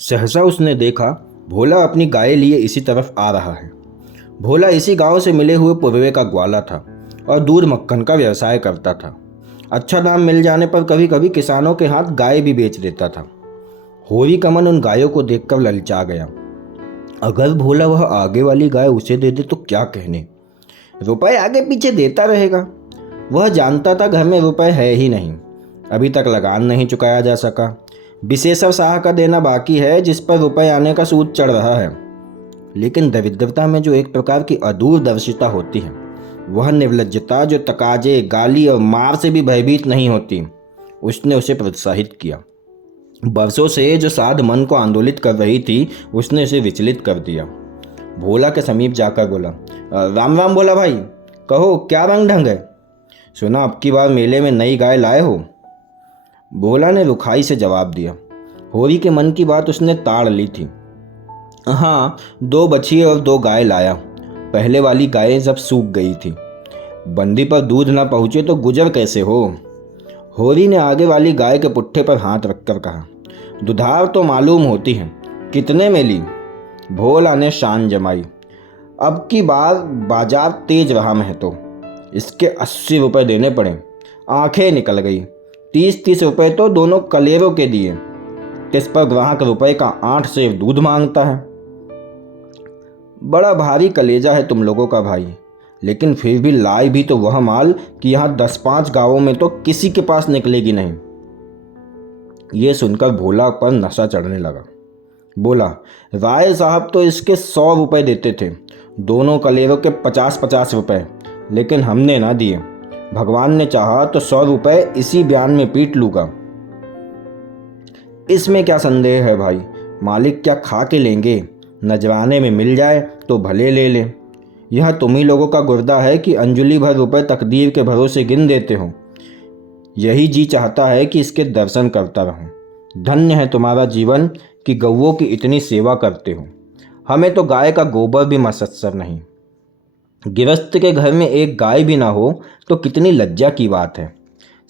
सहसा उसने देखा भोला अपनी गाय लिए इसी तरफ आ रहा है। भोला इसी गांव से मिले हुए पूर्वे का ग्वाला था और दूध मक्खन का व्यवसाय करता था। अच्छा दाम मिल जाने पर कभी कभी किसानों के हाथ गाय भी बेच देता था। होरी का मन उन गायों को देखकर ललचा गया। अगर भोला वह आगे वाली गाय उसे दे दे तो क्या कहने, रुपए आगे पीछे देता रहेगा। वह जानता था घर में रुपए है ही नहीं, अभी तक लगान नहीं चुकाया जा सका। विशेषव शाह का देना बाकी है जिस पर रुपए आने का सूद चढ़ रहा है। लेकिन दरिद्रता में जो एक प्रकार की अदूरदर्शिता होती है, वह निर्लज्जता जो तकाजे, गाली और मार से भी भयभीत नहीं होती, उसने उसे प्रोत्साहित किया। बरसों से जो साध मन को आंदोलित कर रही थी, उसने उसे विचलित कर दिया। भोला के समीप जाकर बोला, राम राम भोला भाई, कहो क्या रंग ढंग है? सुना अब की बार मेले में नई गाय लाए हो? भोला ने रुखाई से जवाब दिया। होरी के मन की बात उसने ताड़ ली थी। हाँ, 2 बछिए और 2 गाय लाया। पहले वाली गायें सब सूख गई थी। बंदी पर दूध ना पहुँचे तो गुजर कैसे हो? होरी ने आगे वाली गाय के पुट्ठे पर हाथ रखकर कहा, दुधार तो मालूम होती है, कितने में ली? भोला ने शान जमाई। अब की बार बाजार तेज रहा महतो, इसके 80 रुपये देने पड़े। आंखें निकल गई। 30-30 रुपये तो दोनों कलेरों के दिए। इस पर ग्राहक रुपए का 8 सेर दूध मांगता है। बड़ा भारी कलेजा है तुम लोगों का भाई, लेकिन फिर भी लाई भी तो वह माल कि यहाँ 10-5 गांवों में तो किसी के पास निकलेगी नहीं। ये सुनकर भोला पर नशा चढ़ने लगा। बोला, राय साहब तो इसके 100 रुपये देते थे, दोनों कलेरों के 50-50 रुपये, लेकिन हमने ना दिए। भगवान ने चाहा तो 100 रुपये इसी बयान में पीट लूँगा। इसमें क्या संदेह है भाई, मालिक क्या खा के लेंगे? नजराने में मिल जाए तो भले ले लें। यह तुम ही लोगों का गुर्दा है कि अंजुली भर रुपए तकदीर के भरोसे गिन देते हो। यही जी चाहता है कि इसके दर्शन करता रहूं। धन्य है तुम्हारा जीवन कि गौओं की इतनी सेवा करते हो। हमें तो गाय का गोबर भी मसस्सर नहीं। गिरस्त के घर में एक गाय भी ना हो तो कितनी लज्जा की बात है।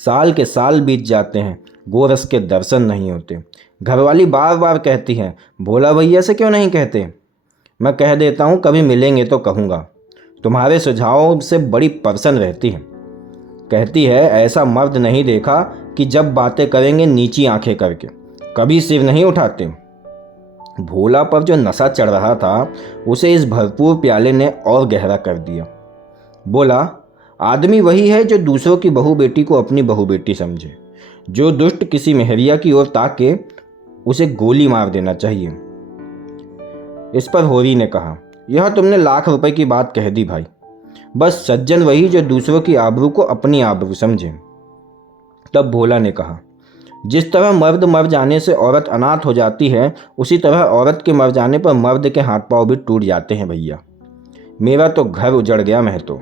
साल के साल बीत जाते हैं, गोरस के दर्शन नहीं होते। घरवाली बार बार कहती है, भोला भैया से क्यों नहीं कहते? मैं कह देता हूँ, कभी मिलेंगे तो कहूँगा। तुम्हारे सुझावों से बड़ी प्रसन्न रहती है। कहती है, ऐसा मर्द नहीं देखा कि जब बातें करेंगे नीची आंखें करके, कभी सिर नहीं उठाते। भोला पर जो नशा चढ़ रहा था, उसे इस भरपूर प्याले ने और गहरा कर दिया। बोला, आदमी वही है जो दूसरों की बहू बेटी को अपनी बहू बेटी समझे। जो दुष्ट किसी मेहरिया की ओर ताके, उसे गोली मार देना चाहिए। इस पर होरी ने कहा, यह तुमने लाख रुपए की बात कह दी भाई। बस सज्जन वही जो दूसरों की आबरू को अपनी आबरू समझे। तब भोला ने कहा, जिस तरह मर्द मर जाने से औरत अनाथ हो जाती है, उसी तरह औरत के मर जाने पर मर्द के हाथ पांव भी टूट जाते हैं भैया। मेरा तो घर उजड़ गया महतो,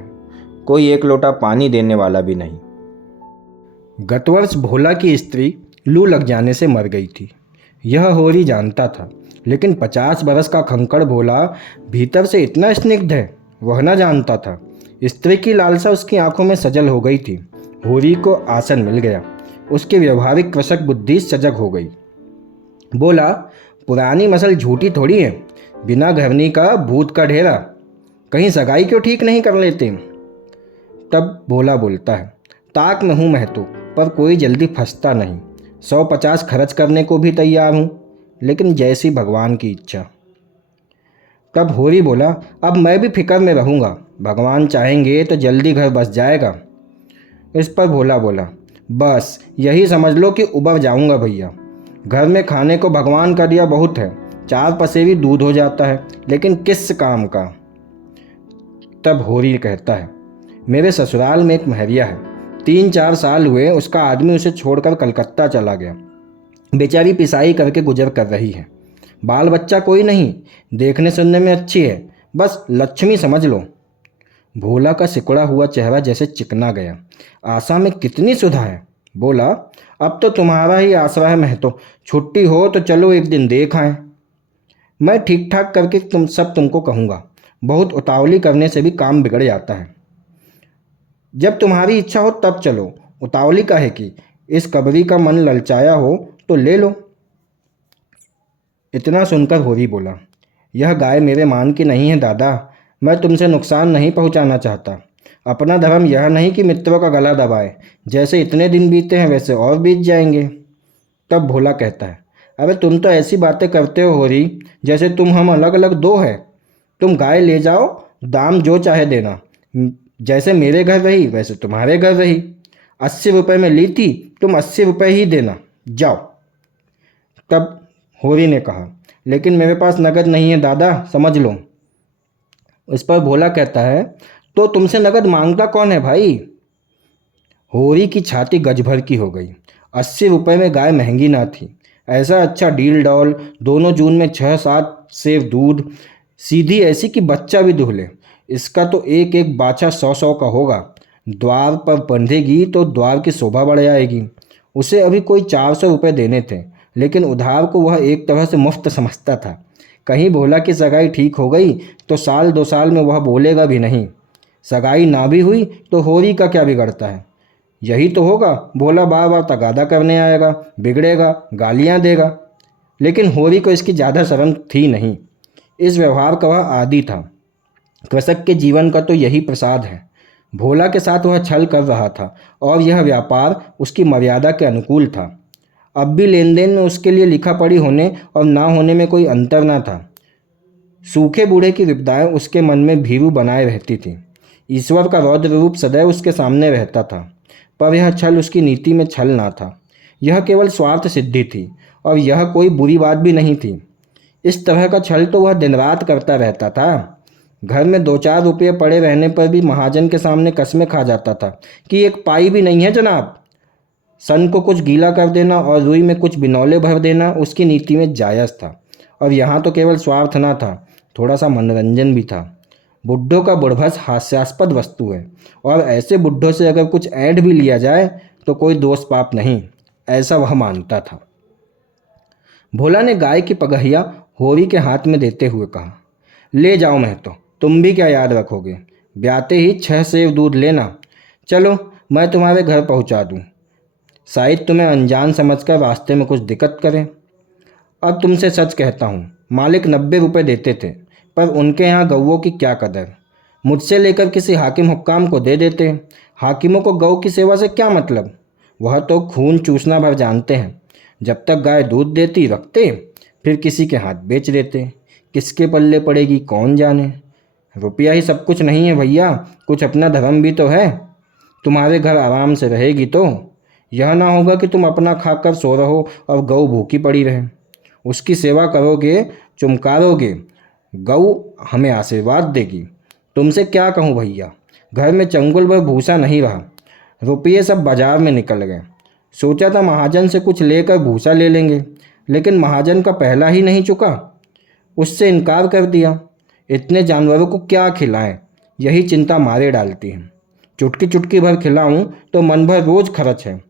कोई एक लोटा पानी देने वाला भी नहीं। गत वर्ष भोला की स्त्री लू लग जाने से मर गई थी। यह होरी जानता था, लेकिन 50 बरस का खंकड़ भोला भीतर से इतना स्निग्ध है, वह न जानता था। स्त्री की लालसा उसकी आंखों में सजल हो गई थी। होरी को आसन मिल गया। उसकी व्यवहारिक कृषक बुद्धि सजग हो गई। बोला, पुरानी मसल झूठी थोड़ी है, बिना घरनी का भूत का ढेरा। कहीं सगाई क्यों ठीक नहीं कर लेते? तब भोला बोलता है, ताक में हूँ महतो, पर कोई जल्दी फंसता नहीं। 150 खर्च करने को भी तैयार हूँ, लेकिन जैसी भगवान की इच्छा। तब होरी बोला, अब मैं भी फिक्र में रहूँगा, भगवान चाहेंगे तो जल्दी घर बस जाएगा। इस पर भोला बोला, बस यही समझ लो कि उबर जाऊँगा भैया। घर में खाने को भगवान का दिया बहुत है, 4 पसेरी दूध हो जाता है, लेकिन किस काम का? तब होरी कहता है, मेरे ससुराल में एक महरिया है, 3-4 साल हुए उसका आदमी उसे छोड़कर कलकत्ता चला गया। बेचारी पिसाई करके गुजर कर रही है। बाल बच्चा कोई नहीं, देखने सुनने में अच्छी है, बस लक्ष्मी समझ लो। भोला का सिकुड़ा हुआ चेहरा जैसे चिकना गया। आशा में कितनी सुधा है। बोला, अब तो तुम्हारा ही आसरा है महतो, छुट्टी हो तो चलो एक दिन देख आएं। मैं ठीक ठाक करके तुमको कहूँगा। बहुत उतावली करने से भी काम बिगड़ जाता है। जब तुम्हारी इच्छा हो तब चलो, उतावली का है कि इस कबरी का मन ललचाया हो तो ले लो। इतना सुनकर होरी बोला, यह गाय मेरे मान की नहीं है दादा, मैं तुमसे नुकसान नहीं पहुंचाना चाहता। अपना धर्म यह नहीं कि मित्रों का गला दबाए, जैसे इतने दिन बीते हैं वैसे और बीत जाएंगे। तब भोला कहता है, अरे तुम तो ऐसी बातें करते हो होरी जैसे तुम हम अलग अलग दो है। तुम गाय ले जाओ, दाम जो चाहे देना, जैसे मेरे घर रही वैसे तुम्हारे घर रही। 80 रुपये में ली थी, तुम 80 रुपये ही देना, जाओ। तब होरी ने कहा, लेकिन मेरे पास नगद नहीं है दादा, समझ लो। इस पर भोला कहता है, तो तुमसे नगद मांगता कौन है भाई? होरी की छाती गज भर की हो गई। 80 रुपये में गाय महंगी ना थी। ऐसा अच्छा डील डॉल, दोनों जून में 6-7 सेव दूध, सीधी ऐसी कि बच्चा भी दूह ले। इसका तो एक एक बाछा 100-100 का होगा। द्वार पर बंधेगी तो द्वार की शोभा बढ़ जाएगी। उसे अभी कोई 400 रुपये देने थे, लेकिन उधार को वह एक तरह से मुफ्त समझता था। कहीं भोला की सगाई ठीक हो गई तो 1-2 साल में वह बोलेगा भी नहीं। सगाई ना भी हुई तो होरी का क्या बिगड़ता है? यही तो होगा, भोला बार बार तगादा करने आएगा, बिगड़ेगा, गालियां देगा। लेकिन होरी को इसकी ज़्यादा शर्म थी नहीं। इस व्यवहार का वह आदी था। कृषक के जीवन का तो यही प्रसाद है। भोला के साथ वह छल कर रहा था और यह व्यापार उसकी मर्यादा के अनुकूल था। अब भी लेन देन में उसके लिए लिखा पढ़ी होने और ना होने में कोई अंतर ना था। सूखे बूढ़े की विपदाएं उसके मन में भीरू बनाए रहती थी। ईश्वर का रौद्र रूप सदैव उसके सामने रहता था, पर यह छल उसकी नीति में छल ना था। यह केवल स्वार्थ सिद्धि थी और यह कोई बुरी बात भी नहीं थी। इस तरह का छल तो वह दिन रात करता रहता था। घर में 2-4 रुपये पड़े रहने पर भी महाजन के सामने कस्में खा जाता था कि एक पाई भी नहीं है जनाब। सन को कुछ गीला कर देना और रुई में कुछ बिनौले भर देना उसकी नीति में जायज़ था। और यहाँ तो केवल स्वार्थ ना था, थोड़ा सा मनोरंजन भी था। बुड्ढों का बुढ़भस हास्यास्पद वस्तु है और ऐसे बुड्ढों से अगर कुछ ऐंठ भी लिया जाए तो कोई दोष पाप नहीं, ऐसा वह मानता था। भोला ने गाय की पगहिया होरी के हाथ में देते हुए कहा, ले जाओ महतो, तुम भी क्या याद रखोगे? ब्याते ही 6 सेव दूध लेना। चलो मैं तुम्हारे घर पहुंचा दूं। शायद तुम्हें अनजान समझकर रास्ते में कुछ दिक्कत करें। अब तुमसे सच कहता हूँ, मालिक 90 रुपये देते थे, पर उनके यहाँ गौओं की क्या कदर। मुझसे लेकर किसी हाकिम हुक्काम को दे देते। हाकिमों को गौ की सेवा से क्या मतलब? वह तो खून चूसना भर जानते हैं। जब तक गाय दूध देती रखते, फिर किसी के हाथ बेच देते। किसके पल्ले पड़ेगी कौन जाने। रुपया ही सब कुछ नहीं है भैया, कुछ अपना धर्म भी तो है। तुम्हारे घर आराम से रहेगी तो यह ना होगा कि तुम अपना खाकर सो रहो और गऊ भूखी पड़ी रहे। उसकी सेवा करोगे, चुमकारोगे, गऊ हमें आशीर्वाद देगी। तुमसे क्या कहूँ भैया, घर में चंगुल भर भूसा नहीं रहा। रुपये सब बाजार में निकल गए। सोचा था महाजन से कुछ लेकर भूसा ले लेंगे, लेकिन महाजन का पहला ही नहीं चुका, उससे इनकार कर दिया। इतने जानवरों को क्या खिलाएं, यही चिंता मारे डालती है। चुटकी चुटकी भर खिलाऊं तो मन भर रोज खर्च है।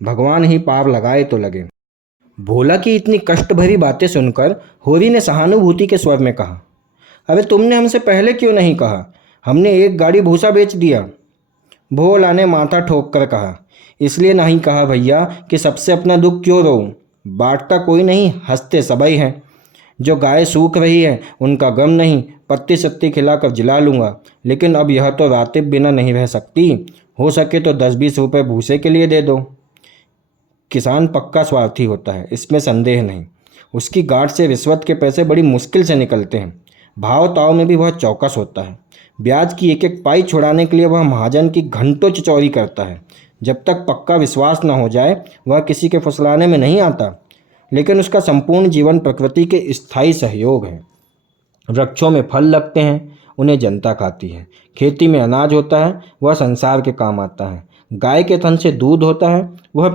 भगवान ही पार लगाए तो लगे। भोला की इतनी कष्ट भरी बातें सुनकर होरी ने सहानुभूति के स्वर में कहा, अरे तुमने हमसे पहले क्यों नहीं कहा? हमने एक गाड़ी भूसा बेच दिया। भोला ने माथा ठोक कर कहा, इसलिए नहीं कहा भैया कि सबसे अपना दुख क्यों रोऊं। बांटता कोई नहीं, हंसते सबई हैं। जो गाय सूख रही है उनका गम नहीं, पत्ती सत्ती खिलाकर जिला लूँगा। लेकिन अब यह तो रातिब बिना नहीं रह सकती। हो सके तो 10-20 रुपये भूसे के लिए दे दो। किसान पक्का स्वार्थी होता है, इसमें संदेह नहीं। उसकी गांठ से रिश्वत के पैसे बड़ी मुश्किल से निकलते हैं। भाव ताव में भी वह चौकस होता है। ब्याज की एक एक पाई छुड़ाने के लिए वह महाजन की घंटों चिचौरी करता है। जब तक पक्का विश्वास न हो जाए वह किसी के फुसलाने में नहीं आता। लेकिन उसका संपूर्ण जीवन प्रकृति के स्थायी सहयोग है। वृक्षों में फल लगते हैं, उन्हें जनता खाती है। खेती में अनाज होता है, वह संसार के काम आता है। गाय के थन से दूध होता है, वह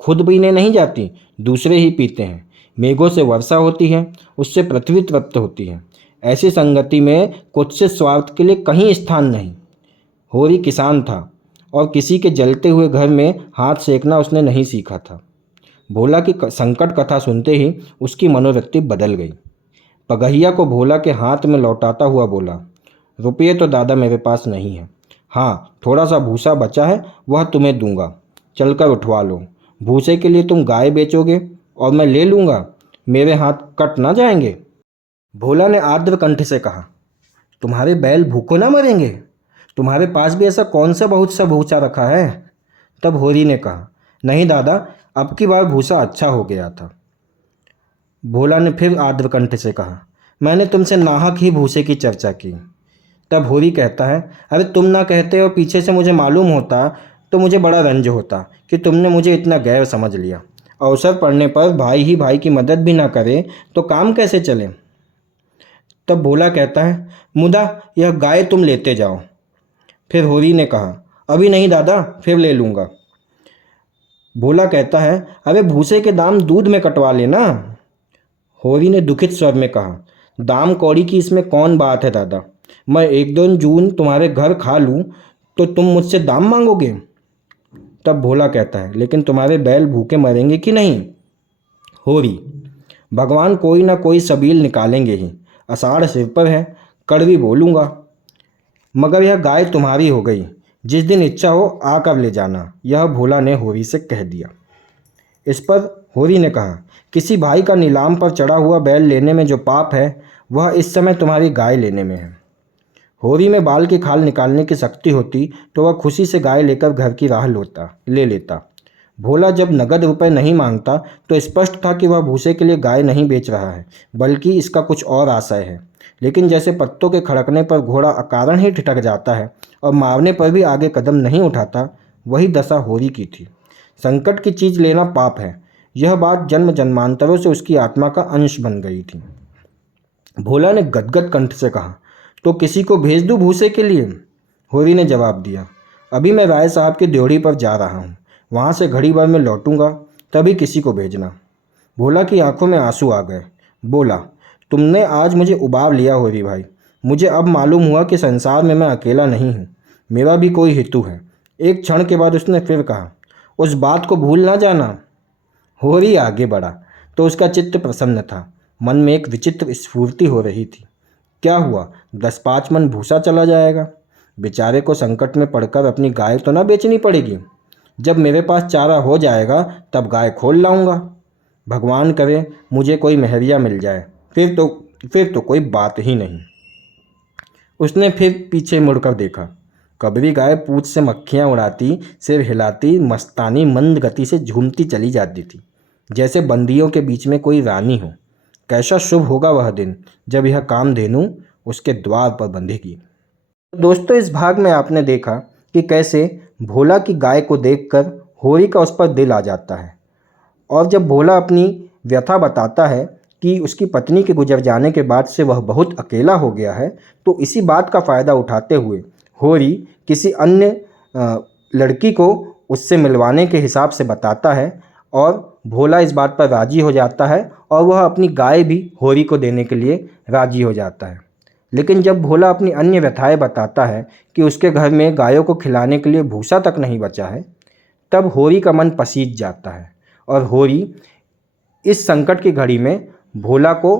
खुद पीने नहीं जाती, दूसरे ही पीते हैं। मेघों से वर्षा होती है, उससे पृथ्वी तृप्त होती है। ऐसी संगति में कुत्सित स्वार्थ के लिए कहीं स्थान नहीं। होरी किसान था और किसी के जलते हुए घर में हाथ सेकना उसने नहीं सीखा था। भोला की संकट कथा सुनते ही उसकी मनोवृत्ति बदल गई। पगहिया को भोला के हाथ में लौटाता हुआ बोला, रुपये तो दादा मेरे पास नहीं है। हाँ, थोड़ा सा भूसा बचा है, वह तुम्हें दूंगा। चलकर उठवा लो। भूसे के लिए तुम गाय बेचोगे और मैं ले लूँगा। मेरे हाथ कट ना जाएंगे? भोला ने आर्द्र कंठ से कहा। तुम्हारे बैल भूखों ना मरेंगे? तुम्हारे पास भी ऐसा कौन सा बहुत सा भूसा रखा है? तब होरी ने कहा, नहीं दादा, अब की बार भूसा अच्छा हो गया था। भोला ने फिर आर्द्र कंठ से कहा, मैंने तुमसे नाहक ही भूसे की चर्चा की। तब होरी कहता है, अरे तुम ना कहते और पीछे से मुझे मालूम होता तो मुझे बड़ा रंज होता कि तुमने मुझे इतना गैर समझ लिया। अवसर पड़ने पर भाई ही भाई की मदद भी ना करे तो काम कैसे चले? तब भोला कहता है, मुदा यह गाय तुम लेते जाओ। फिर होरी ने कहा, अभी नहीं दादा, फिर ले लूँगा। भोला कहता है, अरे भूसे के दाम दूध में कटवा लेना। होरी ने दुखित स्वर में कहा, दाम कौड़ी की इसमें कौन बात है दादा? मैं एक दो जून तुम्हारे घर खा लूँ तो तुम मुझसे दाम मांगोगे? तब भोला कहता है, लेकिन तुम्हारे बैल भूखे मरेंगे कि नहीं? होरी, भगवान कोई ना कोई सबील निकालेंगे ही। आषाढ़ सिर पर है, कड़वी बोलूँगा। मगर यह गाय तुम्हारी हो गई, जिस दिन इच्छा हो आकर ले जाना, यह भोला ने होरी से कह दिया। इस पर होरी ने कहा, किसी भाई का नीलाम पर चढ़ा हुआ बैल लेने में जो पाप है वह इस समय तुम्हारी गाय लेने में है। होरी में बाल की खाल निकालने की शक्ति होती तो वह खुशी से गाय लेकर घर की राह ले लेता। भोला जब नगद रुपए नहीं मांगता तो स्पष्ट था कि वह भूसे के लिए गाय नहीं बेच रहा है, बल्कि इसका कुछ और आशय है। लेकिन जैसे पत्तों के खड़कने पर घोड़ा अकारण ही ठिठक जाता है और मारने पर भी आगे कदम नहीं उठाता, वही दशा होरी की थी। संकट की चीज़ लेना पाप है, यह बात जन्म जन्मांतरों से उसकी आत्मा का अंश बन गई थी। भोला ने गदगद कंठ से कहा, तो किसी को भेज दूँ भूसे के लिए? होरी ने जवाब दिया, अभी मैं राय साहब की ड्योढ़ी पर जा रहा हूँ, वहाँ से घड़ी भर में लौटूंगा, तभी किसी को भेजना। भोला की आंखों में आंसू आ गए। बोला, तुमने आज मुझे उबार लिया होरी भाई। मुझे अब मालूम हुआ कि संसार में मैं अकेला नहीं हूँ, मेरा भी कोई हेतु है। एक क्षण के बाद उसने फिर कहा, उस बात को भूल ना जाना। होरी आगे बढ़ा तो उसका चित्त प्रसन्न था। मन में एक विचित्र स्फूर्ति हो रही थी। क्या हुआ, 10-5 मन भूसा चला जाएगा? बेचारे को संकट में पड़कर अपनी गाय तो ना बेचनी पड़ेगी। जब मेरे पास चारा हो जाएगा तब गाय खोल लाऊंगा। भगवान करे मुझे कोई मेहरिया मिल जाए, फिर तो कोई बात ही नहीं। उसने फिर पीछे मुड़कर देखा। कबरी गाय पूंछ से मक्खियाँ उड़ाती, सिर हिलाती, मस्तानी मंद गति से झूमती चली जाती थी, जैसे बंदियों के बीच में कोई रानी हो। कैसा शुभ होगा वह दिन जब यह कामधेनु उसके द्वार पर बंधेगी। दोस्तों, इस भाग में आपने देखा कि कैसे भोला की गाय को देखकर होरी का उस पर दिल आ जाता है, और जब भोला अपनी व्यथा बताता है कि उसकी पत्नी के गुजर जाने के बाद से वह बहुत अकेला हो गया है, तो इसी बात का फ़ायदा उठाते हुए होरी किसी अन्य लड़की को उससे मिलवाने के हिसाब से बताता है, और भोला इस बात पर राजी हो जाता है और वह अपनी गाय भी होरी को देने के लिए राजी हो जाता है। लेकिन जब भोला अपनी अन्य व्यथाएं बताता है कि उसके घर में गायों को खिलाने के लिए भूसा तक नहीं बचा है, तब होरी का मन पसीज जाता है और होरी इस संकट की घड़ी में भोला को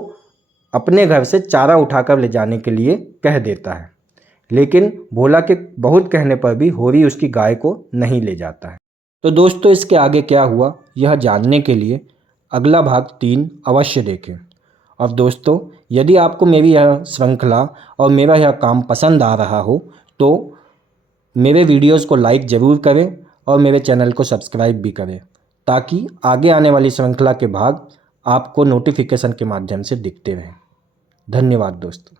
अपने घर से चारा उठाकर ले जाने के लिए कह देता है। लेकिन भोला के बहुत कहने पर भी होरी उसकी गाय को नहीं ले जाता है। तो दोस्तों, इसके आगे क्या हुआ यह जानने के लिए अगला भाग 3 अवश्य देखें। और दोस्तों, यदि आपको मेरी यह श्रृंखला और मेरा यह काम पसंद आ रहा हो तो मेरे वीडियोस को लाइक ज़रूर करें और मेरे चैनल को सब्सक्राइब भी करें, ताकि आगे आने वाली श्रृंखला के भाग आपको नोटिफिकेशन के माध्यम से दिखते रहें। धन्यवाद दोस्तों।